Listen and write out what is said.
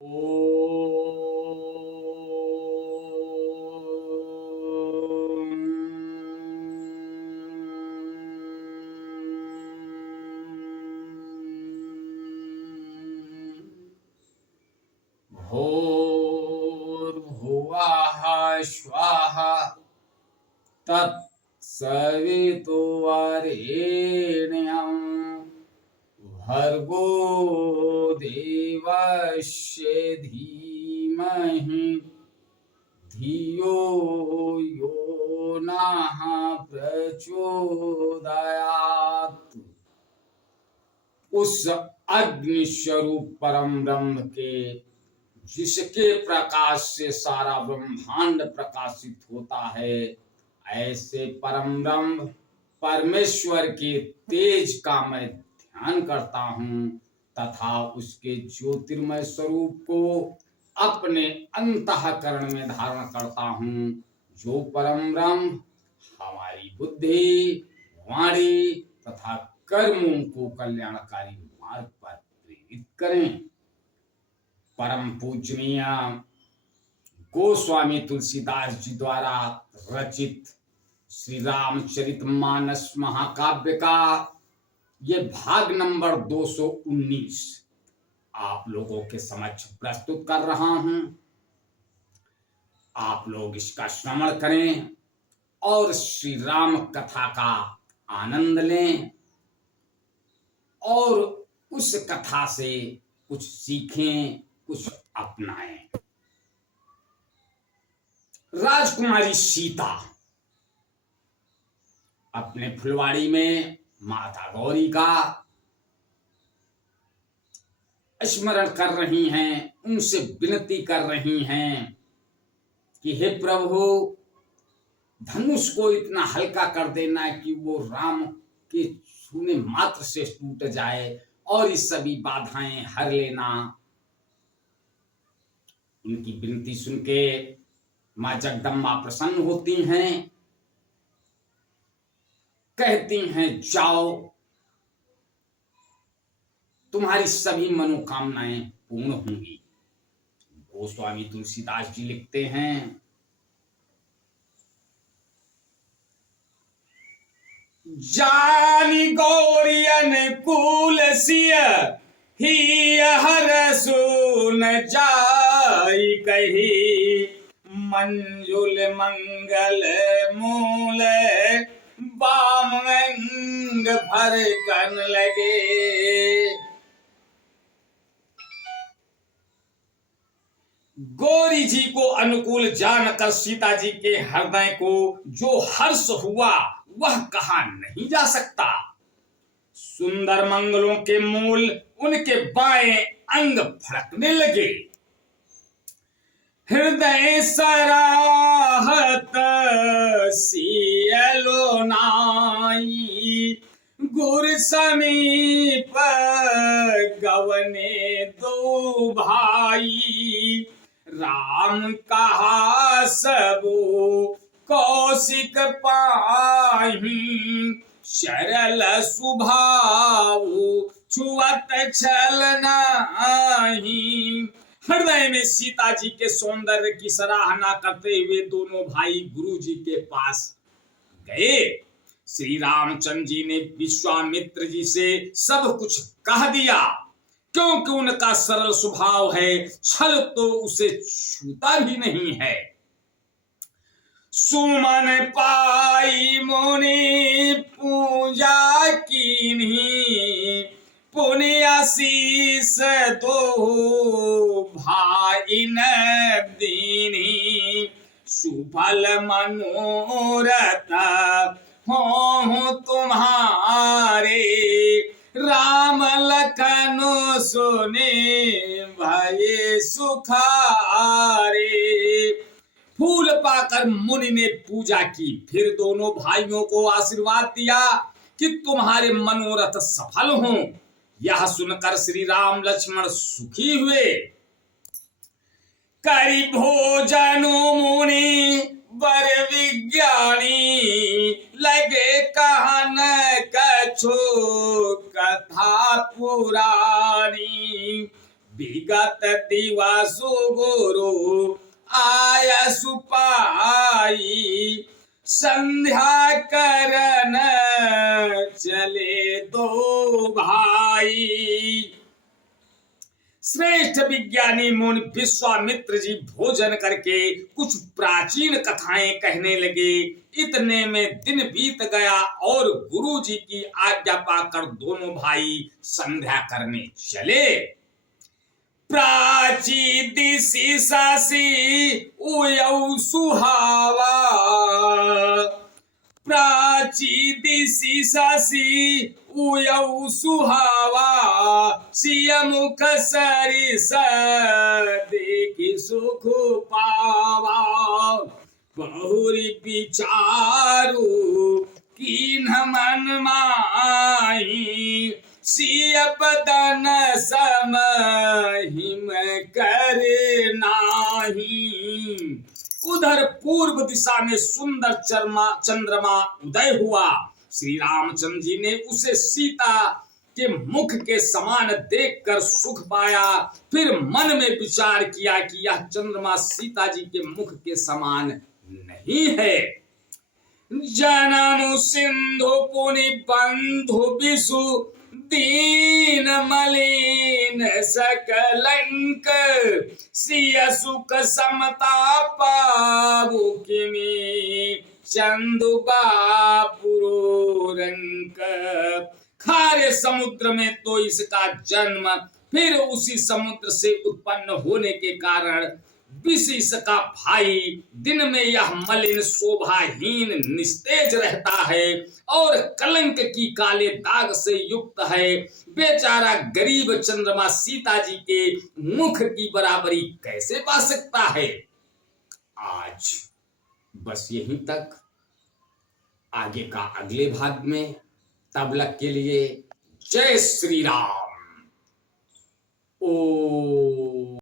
ॐ भूर्भुवः स्वः तत्सवितुर्वरेण्यं भर्गो देवस्य धीमहि धियो यो नः प्रचोदयात्। उस अग्नि स्वरूप परम ब्रह्म के, जिसके प्रकाश से सारा ब्रह्मांड प्रकाशित होता है, ऐसे परम ब्रह्म परमेश्वर के तेज का मैं ध्यान करता हूँ तथा उसके ज्योतिर्मय स्वरूप को अपने अंतःकरण में धारण करता हूँ। जो परम ब्रह्म हमारी बुद्धि, वाणी तथा कर्मों को कल्याणकारी मार्ग पर प्रेरित करें। परम पूजनीय गोस्वामी तुलसीदास जी द्वारा रचित श्री रामचरितमानस महाकाव्य का ये भाग नंबर 219 आप लोगों के समक्ष प्रस्तुत कर रहा हूं। आप लोग इसका श्रवण करें और श्री राम कथा का आनंद लें और उस कथा से कुछ सीखें, कुछ अपनाएं। राजकुमारी सीता अपने फुलवाड़ी में माता गौरी का स्मरण कर रही हैं, उनसे विनती कर रही हैं कि हे प्रभु, धनुष को इतना हल्का कर देना कि वो राम के छूने मात्र से टूट जाए और इस सभी बाधाएं हर लेना। उनकी विनती सुन के मां जगदम्बा प्रसन्न होती हैं, कहती हैं जाओ, तुम्हारी सभी मनोकामनाएं पूर्ण होंगी। गोस्वामी तुलसीदास जी लिखते हैं, जानी गौरी अनुकूल सिय ही हर सुन जाई कही, मंजुल मंगल मूल बाम अंग भर कन लगे। गौरी जी को अनुकूल जानकर सीता जी के हृदय को जो हर्ष हुआ वह कहा नहीं जा सकता। सुंदर मंगलों के मूल उनके बाएं अंग फड़कने लगे। हृदय सराहत सियलो नाई, गुर समीप गवने दो भाई, राम कहा सबो कौशिक पाही, सरल स्वभाव छुअत छल नाही। हृदय में सीता जी के सौंदर्य की सराहना करते हुए दोनों भाई गुरु जी के पास गए। श्री रामचंद्र जी ने विश्वामित्र जी से सब कुछ कह दिया, क्योंकि उनका सरल स्वभाव है, छल तो उसे छूता भी नहीं है। सुमन पाई मुनि पूजा कीन्ही, पुण्य आशीष दो भाई न दीन्ही, सुफल मनोरथ हो तुम्हारे, राम लखन सुने भये सुखारे। फूल पाकर मुनि ने पूजा की, फिर दोनों भाइयों को आशीर्वाद दिया कि तुम्हारे मनोरथ सफल हों। यह सुनकर श्री राम लक्ष्मण सुखी हुए। करी भोजन मुनि बर विज्ञानी, लगे कहन कछो कथा पुरानी, विगत दिवसु गुरु आय सुपाई, संध्या करन चले दो भाई। श्रेष्ठ विज्ञानी मुनि विश्वामित्र जी भोजन करके कुछ प्राचीन कथाएं कहने लगे। इतने में दिन बीत गया और गुरु जी की आज्ञा पाकर दोनों भाई संध्या करने चले। प्राची दिशि शशि उयौ सुहावा, प्राची दिशि शशि उयौ सुहावा, सिय मुख सरिस देखि सुख पावा। बहुरी विचारु कीन्ह मन माही, सिय बदन सम हिम करे नाही। उधर पूर्व दिशा में सुंदर चंद्रमा उदय हुआ। श्री रामचंद्र जी ने उसे सीता के मुख के समान देखकर सुख पाया। फिर मन में विचार किया कि यह चंद्रमा सीता जी के मुख के समान नहीं है। जन्म सिंधु पुनि बंधु विषु दीन मलिन सकलंक, सिय सुख समता पावु किमी चंदु बापुरो रंक। खारे समुद्र में तो इसका जन्म, फिर उसी समुद्र से उत्पन्न होने के कारण विष इसका भाई। दिन में यह मलिन शोभाहीन निस्तेज रहता है और कलंक की काले दाग से युक्त है। बेचारा गरीब चंद्रमा सीता जी के मुख की बराबरी कैसे पा सकता है। आज बस यहीं तक, आगे का अगले भाग में। तब तक के लिए जय श्री राम। ओ